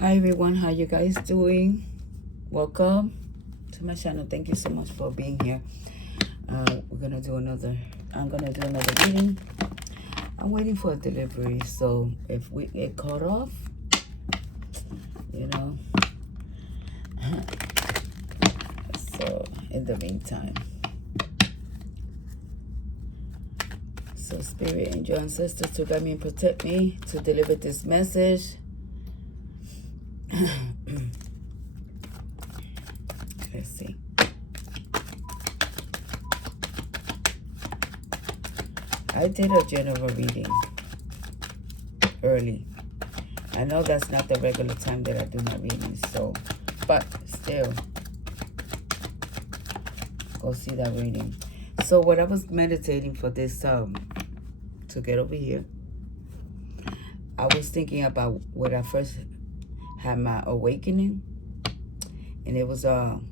Hi everyone, how you guys doing? Welcome to my channel. Thank you so much for being here. I'm gonna do another reading. I'm waiting for a delivery, so if we get caught off, you know. So in the meantime, so spirit, angel, ancestors to guide me and protect me to deliver this message. Let's see. I did a general reading early. I know that's not the regular time that I do my readings, so, but still, go see that reading. So what I was meditating for this, to get over here, I was thinking about when I first had my awakening, and it was around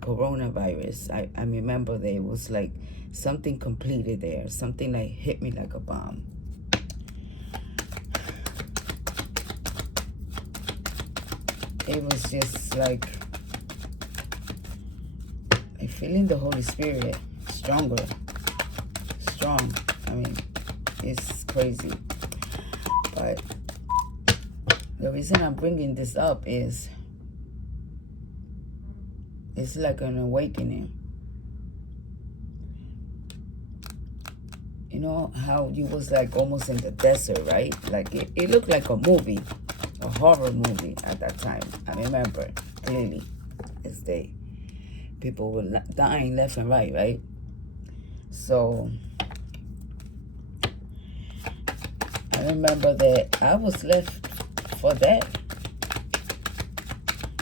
coronavirus. I remember there was like something completed there, something like hit me like a bomb. It was just like I feeling the Holy Spirit strong. I mean, it's crazy. But the reason I'm bringing this up is it's like an awakening. You know how you was like almost in the desert, right? Like it looked like a movie, a horror movie at that time. I remember clearly as day. People were dying left and right, right? So I remember that I was left for that.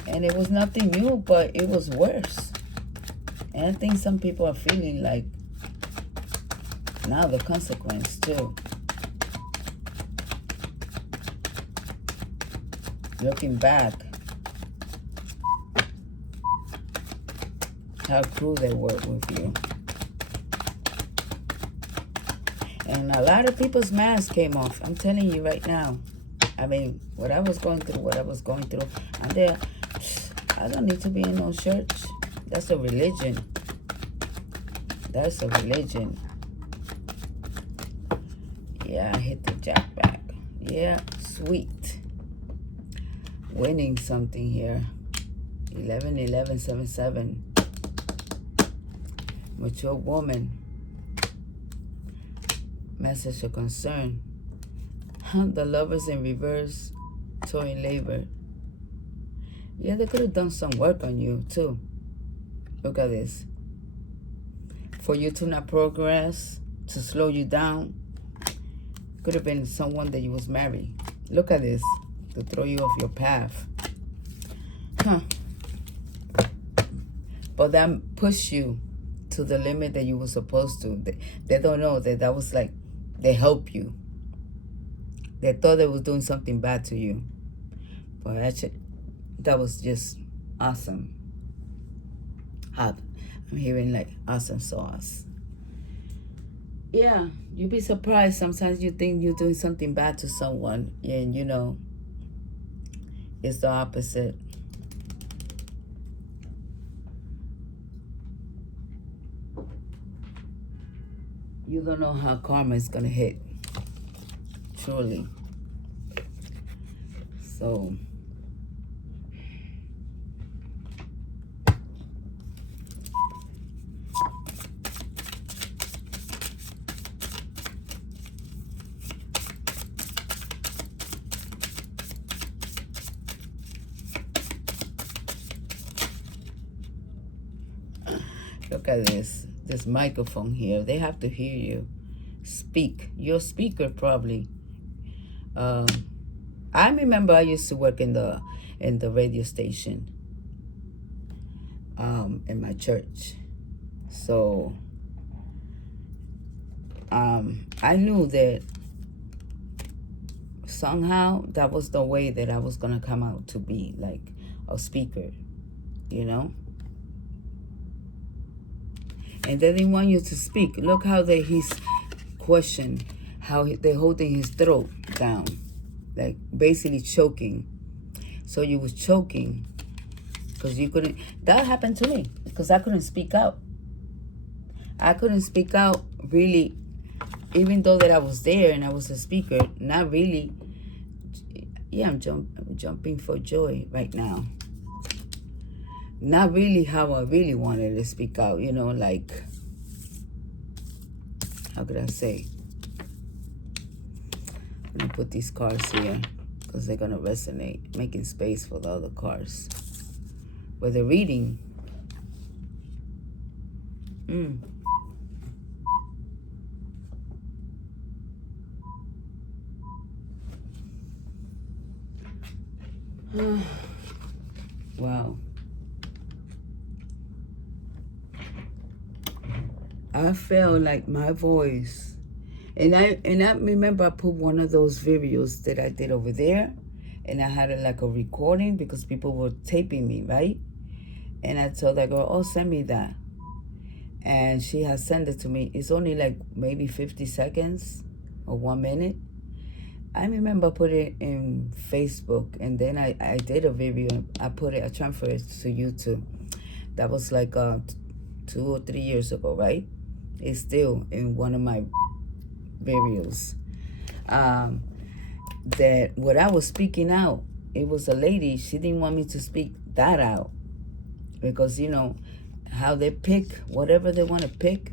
And it was nothing new, but it was worse. And I think some people are feeling like now the consequence too. Looking back, how cruel they were with you. And a lot of people's masks came off. I'm telling you right now. I mean, what I was going through, I'm there. I don't need to be in no church. That's a religion. That's a religion. Yeah, I hit the jackpot. Yeah, sweet. Winning something here. 11-11-7-7. Mature woman. Message of concern. The lovers in reverse. Toy labor. Yeah, they could have done some work on you too. Look at this. For you to not progress, to slow you down. Could have been someone that you was married. Look at this. To throw you off your path. But that pushed you to the limit that you were supposed to. They don't know that was like, they help you. They thought they was doing something bad to you. But that was just awesome. I'm hearing like awesome sauce. Yeah, you'd be surprised. Sometimes you think you're doing something bad to someone, and you know, it's the opposite. You don't know how karma is gonna hit. Truly. So look at this microphone here. They have to hear you speak. Your speaker probably. I remember I used to work in the radio station in my church. So I knew that somehow that was the way that I was gonna come out to be like a speaker, you know. And they didn't want you to speak. Look how he's questioned, how they're holding his throat down, like basically choking. So you was choking because you couldn't. That happened to me because I couldn't speak out. I couldn't speak out really, even though that I was there and I was a speaker. Not really. Yeah, I'm jumping for joy right now. Not really how I really wanted to speak out, you know, like, how could I say? Let me put these cards here because they're going to resonate, making space for the other cards. But the reading, wow. I felt like my voice, and I remember I put one of those videos that I did over there, and I had like a recording because people were taping me, right? And I told that girl, oh, send me that. And she has sent it to me. It's only like maybe 50 seconds or 1 minute. I remember putting it in Facebook, and then I did a video. I transferred it to YouTube. That was like 2 or 3 years ago, right? It's still in one of my videos. That what I was speaking out, it was a lady. She didn't want me to speak that out because, you know, how they pick whatever they want to pick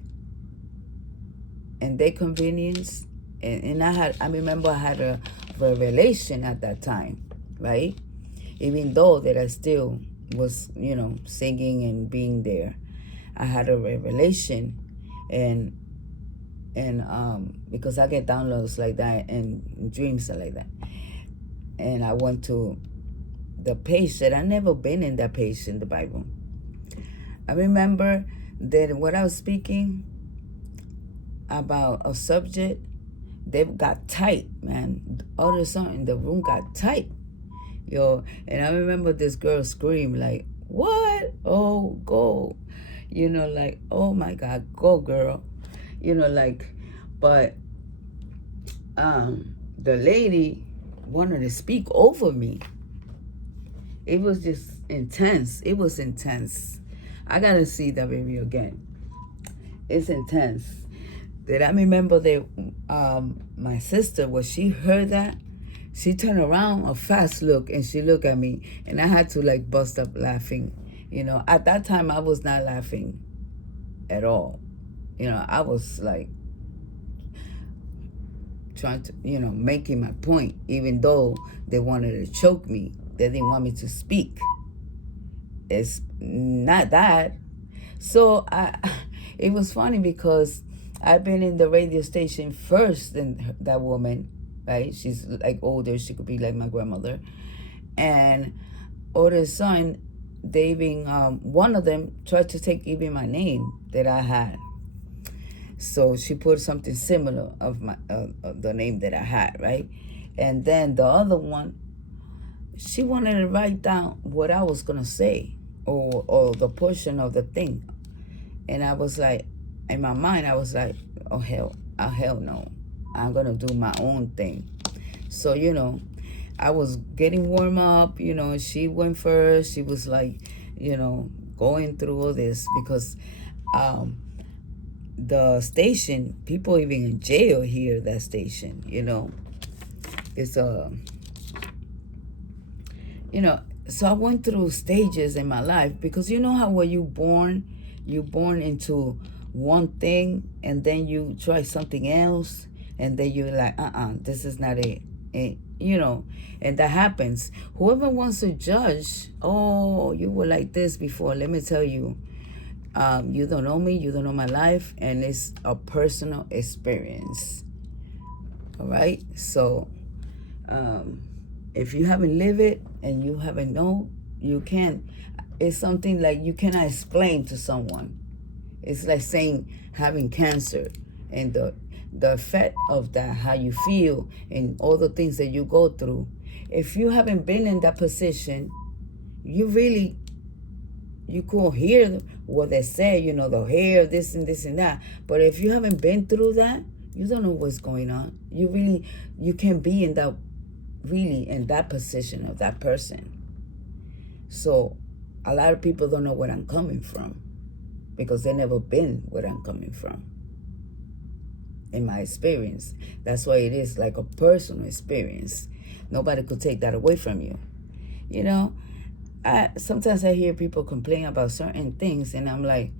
and their convenience. And I remember I had a revelation at that time, right? Even though that I still was, you know, singing and being there, I had a revelation, and because I get downloads like that and dreams like that, and I went to the page that I never been in that page in the Bible. I remember that what I was speaking about a subject, they got tight, man. All of a sudden, the room got tight, yo. And I remember this girl scream like, "What? Oh, go!" You know, like, "Oh my God, go, girl!" You know, like, but the lady wanted to speak over me. It was just intense. It was intense. I gotta see that review again. It's intense. Did I remember that my sister, when she heard that, she turned around a fast look and she looked at me, and I had to like bust up laughing. You know, at that time I was not laughing at all. You know, I was like trying to, you know, making my point, even though they wanted to choke me. They didn't want me to speak. It's not that. So it was funny because I've been in the radio station first than that woman, right? She's like older. She could be like my grandmother. And all of a sudden, they even, one of them tried to take even my name that I had. So she put something similar of my the name that I had, right? And then the other one, she wanted to write down what I was going to say or the portion of the thing. And I was like, in my mind, I was like, oh, hell no. I'm going to do my own thing. So, you know, I was getting warm up, you know, she went first. She was like, you know, going through all this because the station, people even in jail hear that station, you know. It's you know, so I went through stages in my life because you know how when you're born into one thing and then you try something else and then you're like, this is not it. And, you know, and that happens. Whoever wants to judge, oh, you were like this before, let me tell you, you don't know me, you don't know my life, and it's a personal experience. All right? So, if you haven't lived it and you haven't known, you can't. It's something like you cannot explain to someone. It's like saying having cancer and the effect of that, how you feel and all the things that you go through. If you haven't been in that position, you could hear what they say, you know, the hair, this and that. But if you haven't been through that, you don't know what's going on. You can't be in that, really in that position of that person. So a lot of people don't know where I'm coming from because they never been where I'm coming from. In my experience, that's why it is like a personal experience. Nobody could take that away from you. You know, sometimes I hear people complain about certain things, and I'm like,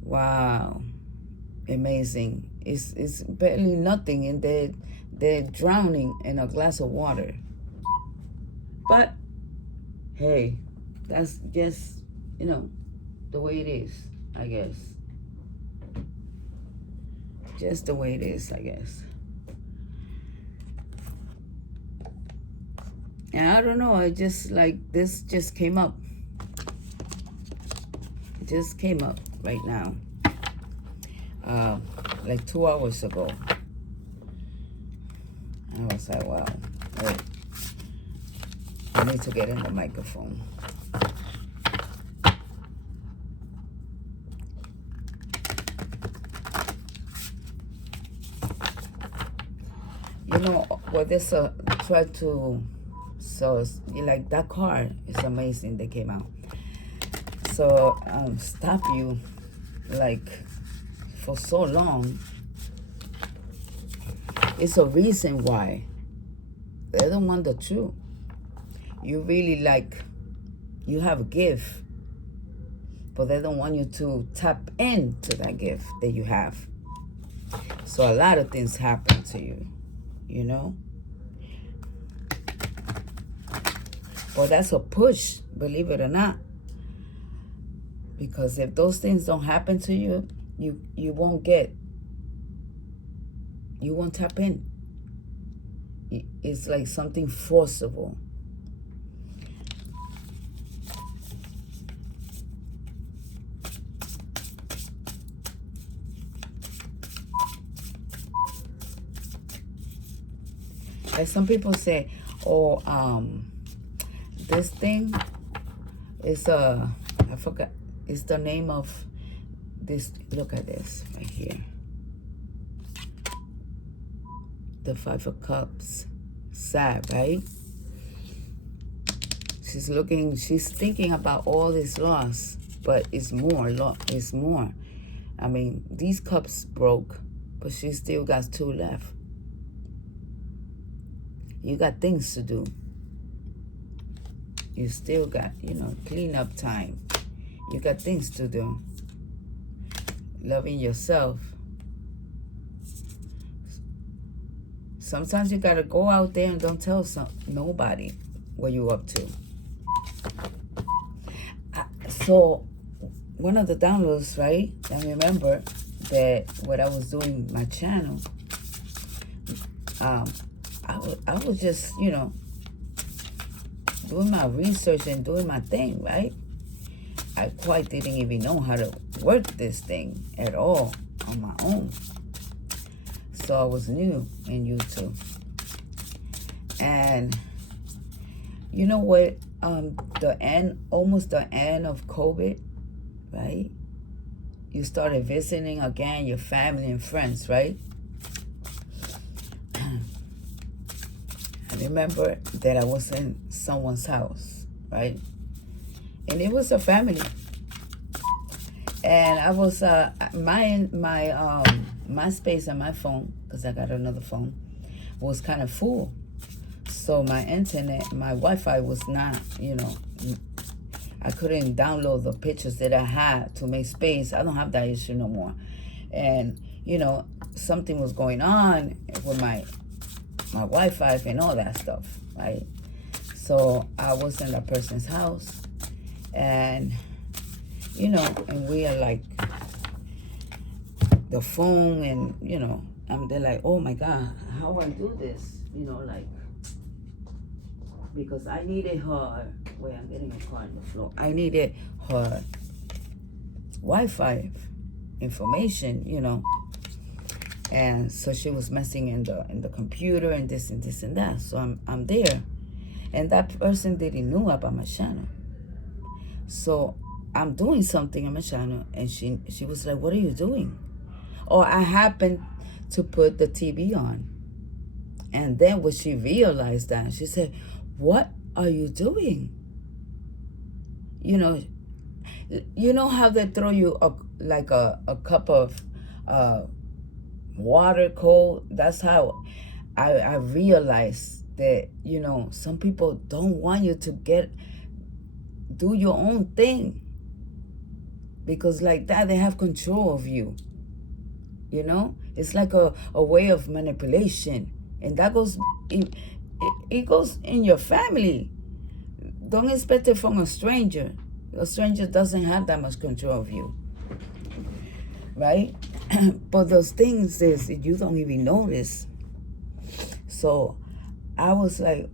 wow, amazing. It's barely nothing, and they're drowning in a glass of water. But hey, that's just, the way it is, I guess. Just the way it is, I guess. And I don't know, I just like, this just came up. It just came up right now. Like 2 hours ago. I was like, wow, wait. I need to get in the microphone. You know, what this try to, so like that car is amazing, they came out. So stop you like for so long. It's a reason why. They don't want the truth. You really like, you have a gift, but they don't want you to tap into that gift that you have. So a lot of things happen to you, you know? But that's a push, believe it or not. Because if those things don't happen to you, you won't tap in. It's like something forcible. Like some people say, oh, this thing is I forgot, it's the name of this. Look at this right here. The 5 of Cups. Sad, right? She's thinking about all this loss, but it's more. It's more. I mean, these cups broke, but she still got 2 left. You got things to do. You still got, clean up time. You got things to do. Loving yourself. Sometimes you gotta go out there and don't tell nobody what you up to. So one of the downloads, right? I remember that when I was doing my channel, I was just, doing my research and doing my thing, right? I quite didn't even know how to work this thing at all on my own. So I was new in YouTube. And you know what? Almost the end of COVID, right? You started visiting again your family and friends, right? I remember that I was in someone's house, right? And it was a family. And I was my space on my phone, because I got another phone, was kind of full. So my internet, my Wi-Fi was not, I couldn't download the pictures that I had to make space. I don't have that issue no more. And, something was going on with my Wi-Fi and all that stuff, right? So I was in a person's house, and, and we are like, the phone, and, they're like, oh my God, how I do this? Because I needed her, wait, I'm getting a car on the floor. I needed her Wi-Fi information, and so she was messing in the computer and this and this and that. So I'm there, and that person didn't know about my channel. So I'm doing something on my channel, and she was like, what are you doing? Or I happened to put the TV on. And then when she realized that, she said, what are you doing? You know how they throw you a cup of water cold? That's how I realized that, some people don't want you to do your own thing, because like that they have control of you. It's like a way of manipulation, and that goes it goes in your family. Don't expect it from a stranger. A stranger doesn't have that much control of you, right? But those things is you don't even notice. So I was like,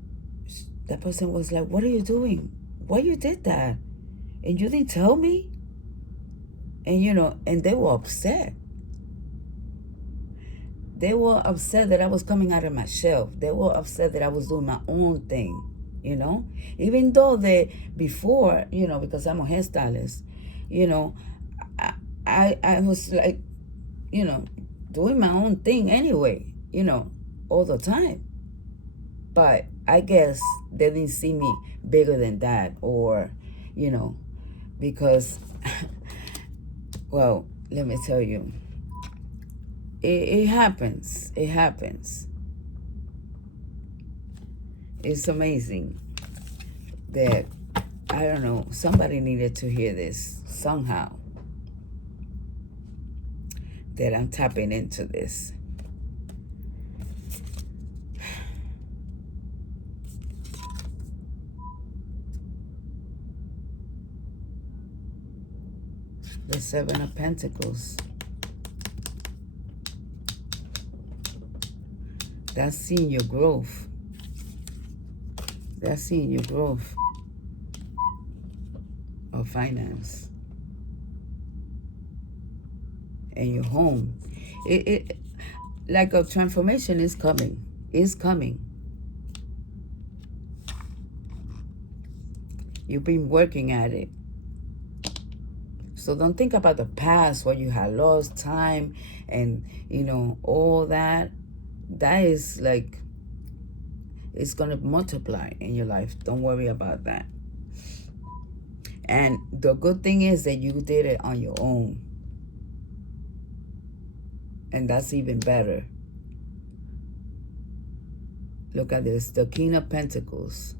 that person was like, what are you doing? Why you did that? And you didn't tell me? And they were upset. They were upset that I was coming out of my shelf. They were upset that I was doing my own thing, Even though before, because I'm a hairstylist, I was like, doing my own thing anyway, all the time. But I guess they didn't see me bigger than that, or, because, well, let me tell you, it happens. It happens. It's amazing that, I don't know, somebody needed to hear this somehow, that I'm tapping into this. The Seven of Pentacles. That's seeing your growth. That's seeing your growth of finance and your home. It like a transformation is coming. Is coming. You've been working at it. So don't think about the past where you had lost time and, all that. That is like, it's going to multiply in your life. Don't worry about that. And the good thing is that you did it on your own. And that's even better. Look at this. The King of Pentacles.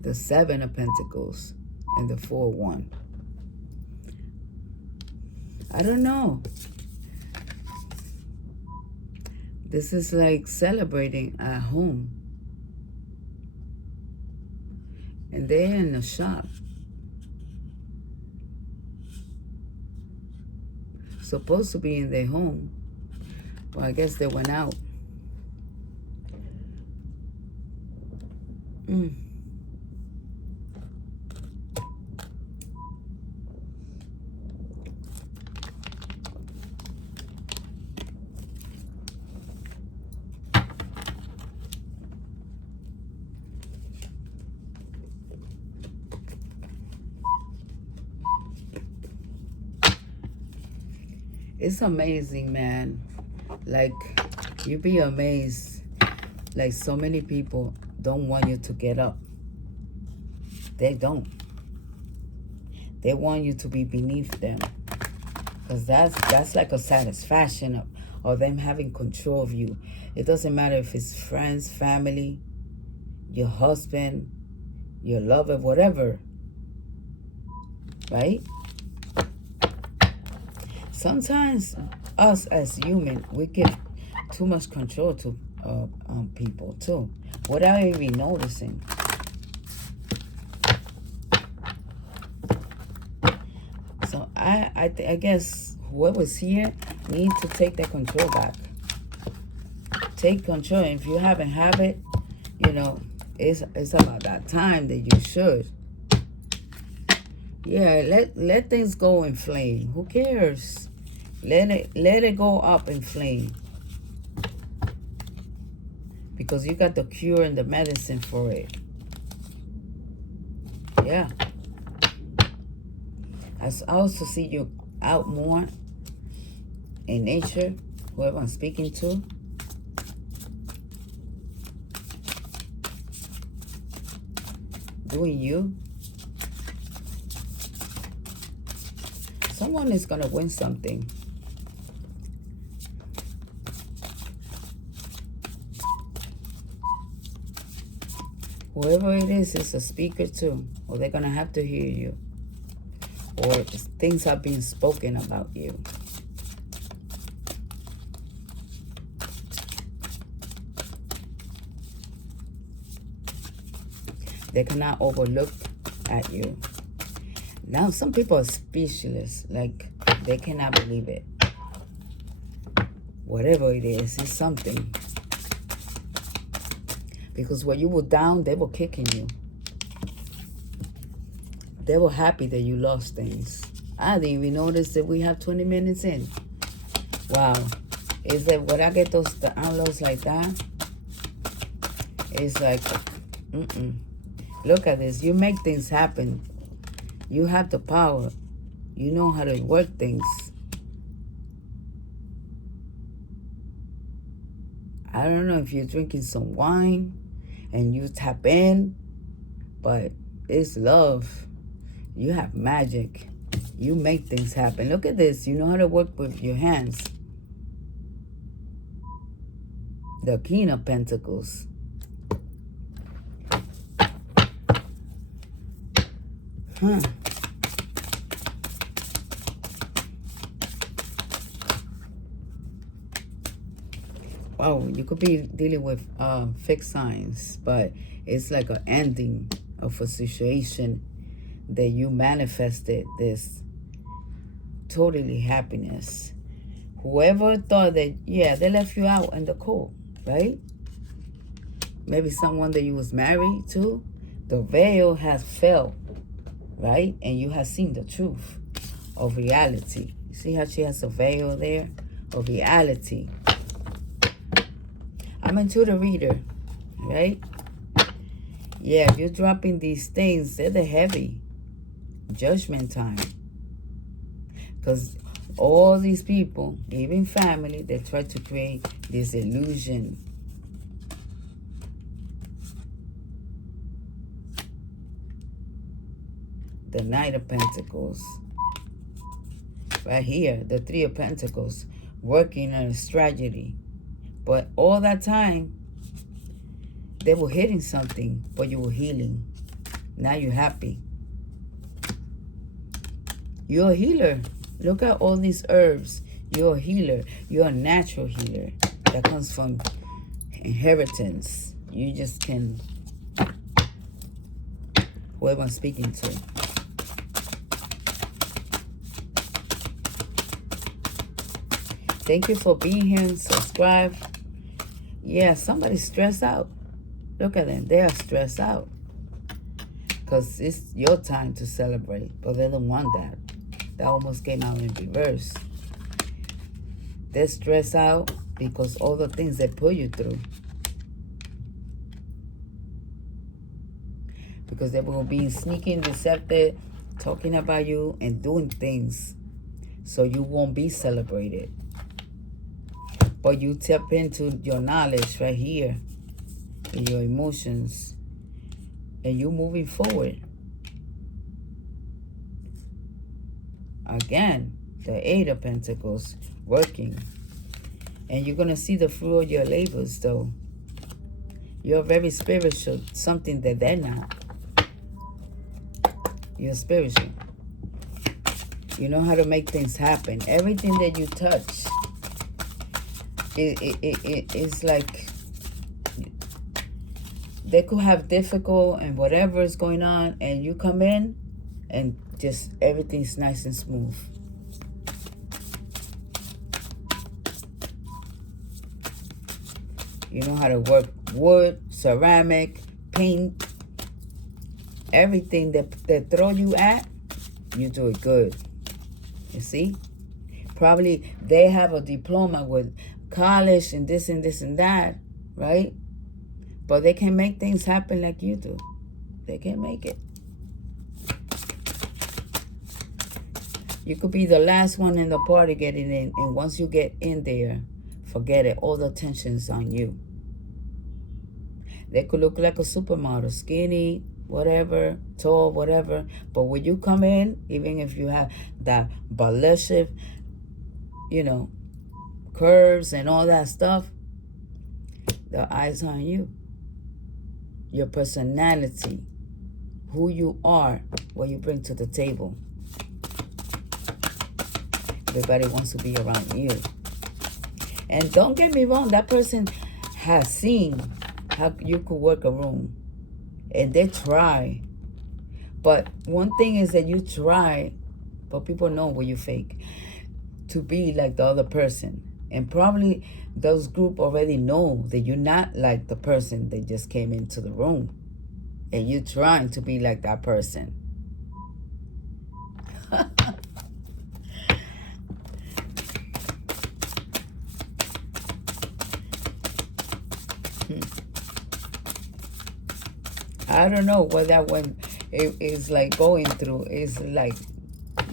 The Seven of Pentacles. And the 4-1. I don't know. This is like celebrating at home. And they're in the shop. Supposed to be in their home. Well, I guess they went out. It's amazing, man. Like, you'd be amazed. Like, so many people don't want you to get up. They don't. They want you to be beneath them. Because that's like a satisfaction of them having control of you. It doesn't matter if it's friends, family, your husband, your lover, whatever. Right? Sometimes us as human, we give too much control to people too, without even noticing. So I guess whoever's here needs to take that control back. Take control. And if you haven't have it, it's about that time that you should. Yeah, let things go in flame. Who cares? Let it go up in flame. Because you got the cure and the medicine for it. Yeah. I also see you out more in nature, whoever I'm speaking to. doing you. Someone is going to win something. Whoever it is a speaker too. Or they're going to have to hear you. Or things are being spoken about you. They cannot overlook at you. Now, some people are speechless. Like, they cannot believe it. Whatever it is, it's something. Because when you were down, they were kicking you. They were happy that you lost things. I didn't even notice that we have 20 minutes in. Wow. Is that when I get those downloads like that, it's like, Look at this. You make things happen. You have the power. You know how to work things. I don't know if you're drinking some wine and you tap in, but it's love. You have magic. You make things happen. Look at this. You know how to work with your hands. The King of Pentacles. Wow, you could be dealing with fixed signs, but it's like an ending of a situation that you manifested this totally happiness. Whoever thought that, yeah, they left you out in the cold, right? Maybe someone that you was married to, the veil has fell, right? And you have seen the truth of reality. You see how she has a veil there of reality. I'm into the reader, right? Yeah, if you're dropping these things, they're the heavy judgment time. Because all these people, even family, they try to create this illusion. The Knight of Pentacles. Right here, the Three of Pentacles, working on a strategy. But all that time, they were hitting something, but you were healing. Now you're happy. You're a healer. Look at all these herbs. You're a healer. You're a natural healer. That comes from inheritance. You just can, whoever I'm speaking to. Thank you for being here and subscribe. Yeah, somebody's stressed out. Look at them. They are stressed out. Because it's your time to celebrate. But they don't want that. That almost came out in reverse. They're stressed out because all the things they put you through. Because they were being sneaky and deceptive, talking about you and doing things so you won't be celebrated. But you tap into your knowledge right here, in your emotions, and you're moving forward. Again, the Eight of Pentacles working. And you're going to see the fruit of your labors, though. You're very spiritual, something that they're not. You're spiritual. You know how to make things happen. Everything that you touch, it's like they could have difficult and whatever is going on, and you come in and just everything's nice and smooth. You know how to work wood, ceramic, paint, everything that they throw you at, you do it good. You see? Probably they have a diploma with college and this and this and that, right? But they can make things happen like you do. They can make it. You could be the last one in the party getting in, and once you get in there, forget it. All the attention's on you. They could look like a supermodel, skinny, whatever, tall, whatever. But when you come in, even if you have that voluptuous, curves and all that stuff, the eyes on you. Your personality, who you are, what you bring to the table. Everybody wants to be around you. And don't get me wrong, that person has seen how you could work a room. And they try. But one thing is that you try, but people know when you fake, to be like the other person. And probably those group already know that you're not like the person that just came into the room. And you're trying to be like that person. I don't know what that one is like going through. It's like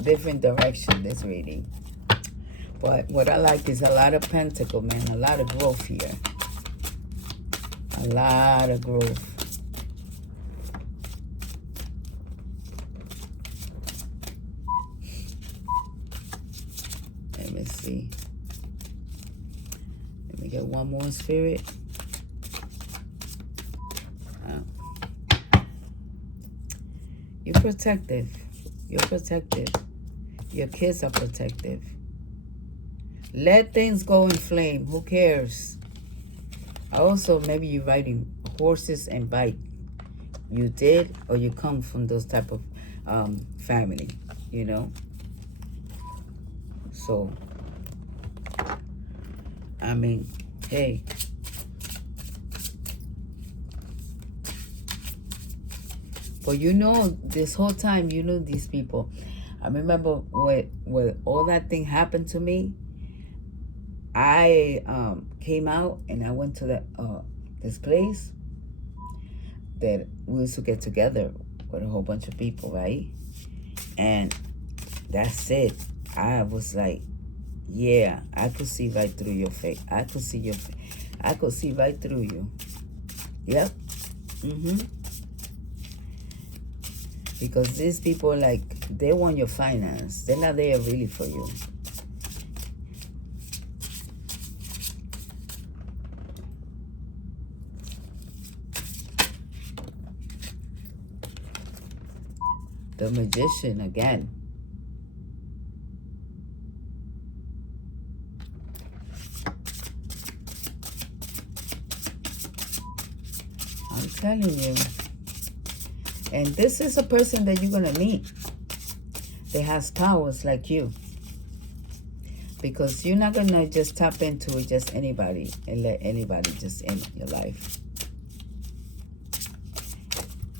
different direction, this reading. But what I like is a lot of pentacle, man. A lot of growth here. A lot of growth. Let me see. Let me get one more, Spirit. You're protective. You're protective. Your kids are protective. Let things go in flame. Who cares? Also, maybe you're riding horses and bike. You did, or you come from those type of family, So, I mean, hey. But this whole time, these people. I remember when all that thing happened to me, I came out and I went to this place that we used to get together with a whole bunch of people, right? And that's it. I was like, yeah, I could see right through your face. I could see right through you. Yep. Because these people, they want your finance. They're not there really for you. The Magician again. I'm telling you. And this is a person that you're going to meet that has powers like you. Because you're not going to just tap into just anybody and let anybody just in your life.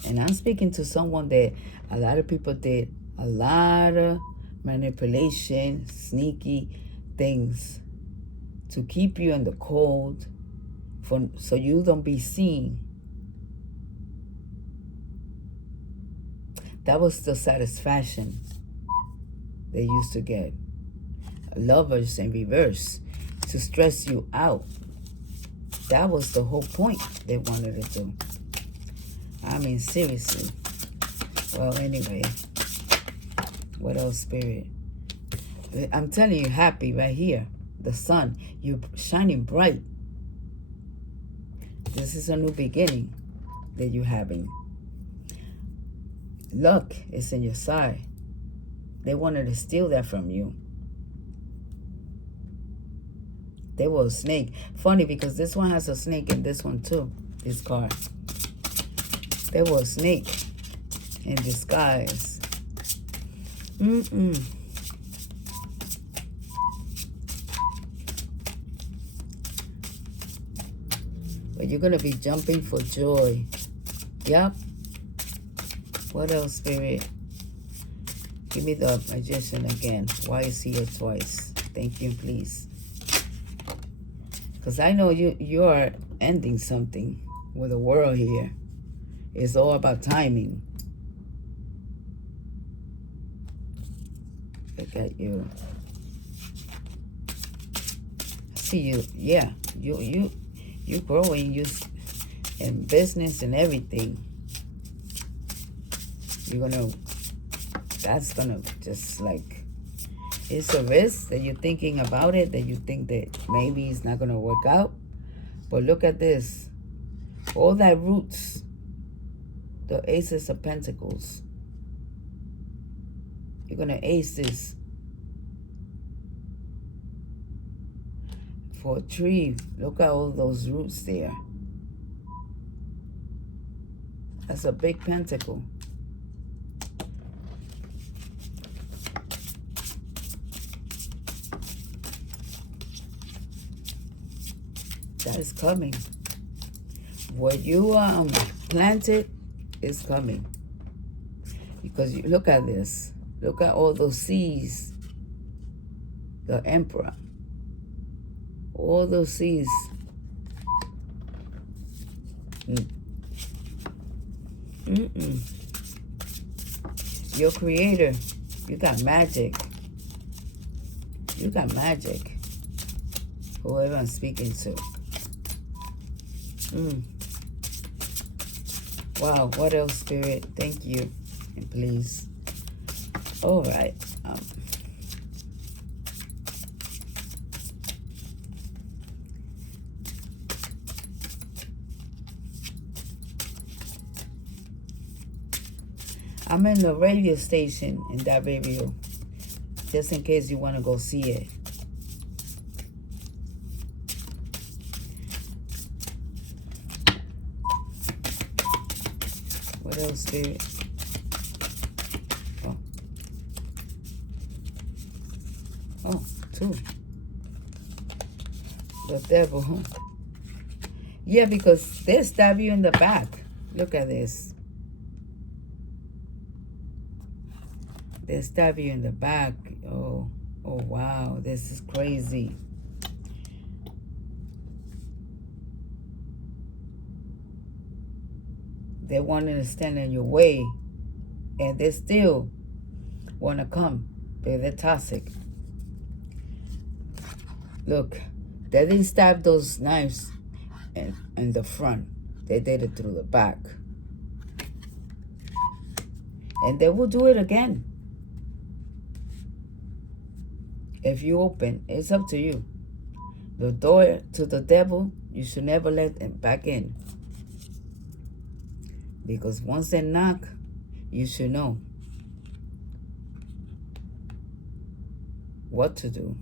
And I'm speaking to someone that a lot of people did a lot of manipulation, sneaky things to keep you in the cold so you don't be seen. That was the satisfaction they used to get. Lovers in reverse, to stress you out. That was the whole point they wanted to do. I mean, seriously. Well, anyway. What else, Spirit? I'm telling you, happy right here. The sun, you're shining bright. This is a new beginning that you're having. Luck is in your side. They wanted to steal that from you. They were a snake. Funny because this one has a snake and this one too. This card. They were a snake in disguise. But you're going to be jumping for joy. Yep. What else, Spirit? Give me the Magician again. Why is he here twice? Thank you, please. Because I know you are ending something with the world here. It's all about timing. Look at you. I see you. Yeah, you growing. You in business and everything. You're gonna, that's gonna just like, it's a risk that you're thinking about it, that you think that maybe it's not gonna work out. But look at this. All that roots, the Aces of Pentacles. You're gonna ace this. For a tree, look at all those roots there. That's a big pentacle. That is coming. What you planted is coming. Because you look at this. Look at all those seeds. The Emperor. All those seeds. Your creator. You got magic. You got magic. Whoever I'm speaking to. Wow, what else, Spirit? Thank you. And please. All right. I'm in the radio station in that video, just in case you want to go see it. What else, Spirit? Oh, two. The devil. Yeah, because they stab you in the back. Look at this. They stab you in the back. Oh, wow. This is crazy. They wanted to stand in your way, and they still want to come. They're toxic. Look, they didn't stab those knives in the front. They did it through the back. And they will do it again. If you open, it's up to you. The door to the devil, you should never let them back in. Because once they knock, you should know what to do.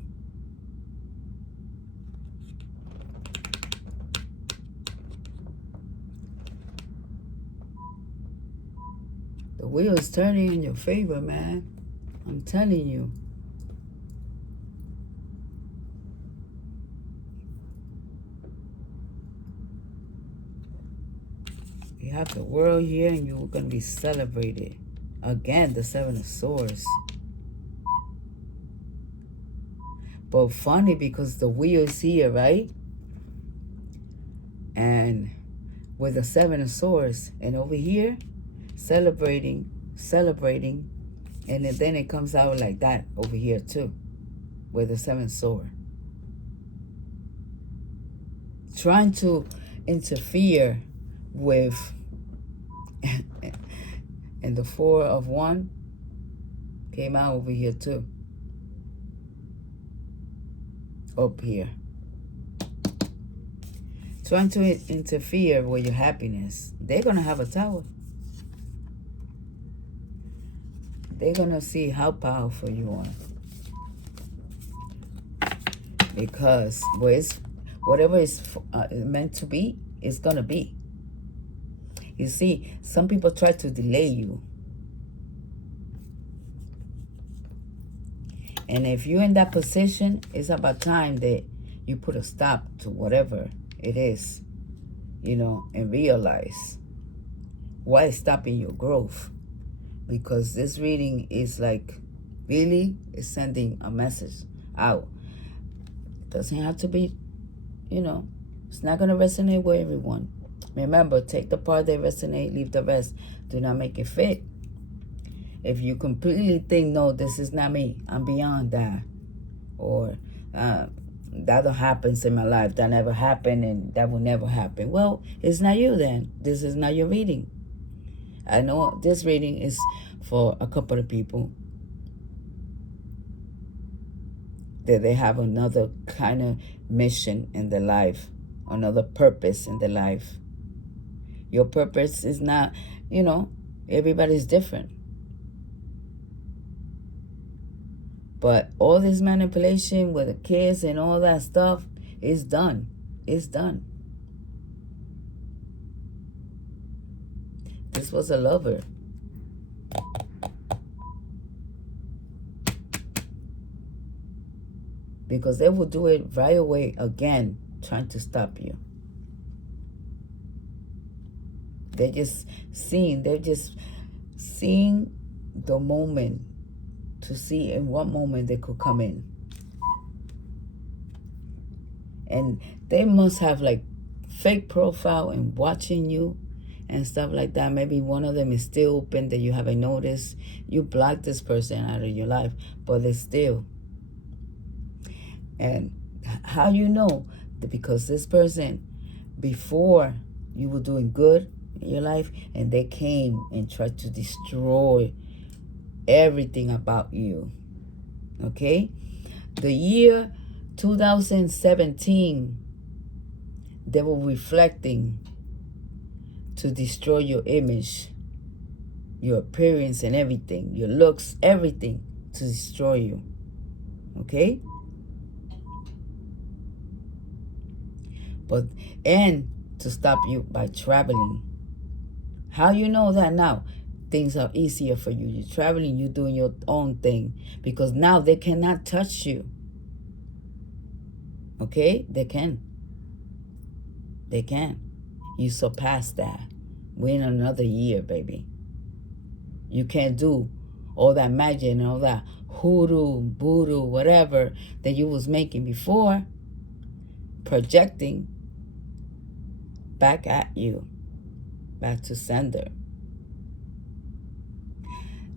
The wheel is turning in your favor, man. I'm telling you. You have the world here, and you're going to be celebrated. Again, the Seven of Swords. But funny, because the wheel is here, right? And with the Seven of Swords. And over here, celebrating. And then it comes out like that over here, too. With the Seventh Sword. Trying to interfere with, and the Four of Wands came out over here too. Up here. Trying to interfere with your happiness. They're going to have a tower. They're going to see how powerful you are. Because whatever is meant to be, it's going to be. You see, some people try to delay you. And if you're in that position, it's about time that you put a stop to whatever it is, you know, and realize why it's stopping your growth. Because this reading is like, really, it's sending a message out. It doesn't have to be, you know, it's not going to resonate with everyone. Remember, take the part that resonate, leave the rest. Do not make it fit. If you completely think, no, this is not me, I'm beyond that. Or that don't happen in my life, that never happened, and that will never happen. Well, it's not you then. This is not your reading. I know this reading is for a couple of people that they have another kind of mission in their life, another purpose in their life. Your purpose is not, everybody's different. But all this manipulation with the kids and all that stuff is done. It's done. This was a lover. Because they will do it right away again, trying to stop you. They're just seeing the moment to see in what moment they could come in. And they must have like fake profile and watching you and stuff like that. Maybe one of them is still open that you haven't noticed. You blocked this person out of your life, but they're still. And how you know? Because this person, before you were doing good in your life, and they came and tried to destroy everything about you. Okay? The year 2017, they were reflecting to destroy your image, your appearance and everything, your looks, everything, to destroy you. Okay? And to stop you by traveling. How you know that now? Things are easier for you. You're traveling, you're doing your own thing. Because now they cannot touch you. Okay? They can. They can. You surpass that. We're in another year, baby. You can't do all that magic and all that hoodoo, voodoo, whatever that you was making before, projecting back at you, back to sender.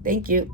Thank you.